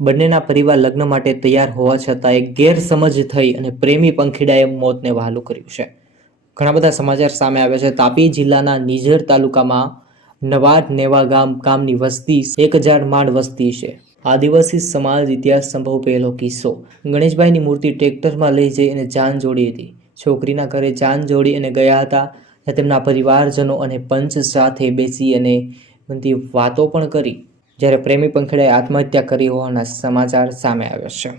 બંનેના પરિવાર લગ્ન માટે તૈયાર હોવા છતાં એક ગેરસમજ થઈ અને પ્રેમી પંખીડાએ મોતને વહાલું કર્યું છે. ઘણા બધા સમાચાર સામે આવ્યા છે. તાપી જિલ્લાના નિઝર તાલુકામાં નવાડ નેવા ગામની વસ્તી 1000 માંડ વસ્તી છે. આદિવાસી સમાજ ઇતિહાસ સંભવ પહેલો કિસ્સો. ગણેશભાઈની મૂર્તિ ટ્રેક્ટરમાં લઈ જઈ અને જાન જોડી હતી. છોકરીના ઘરે જાન જોડી અને ગયા હતા. તેમના પરિવારજનો અને પંચ સાથે બેસી અને બધી વાતો પણ કરી. જ્યારે પ્રેમી પંખીડાએ આત્મહત્યા કરી હોવાના સમાચાર સામે આવ્યા છે.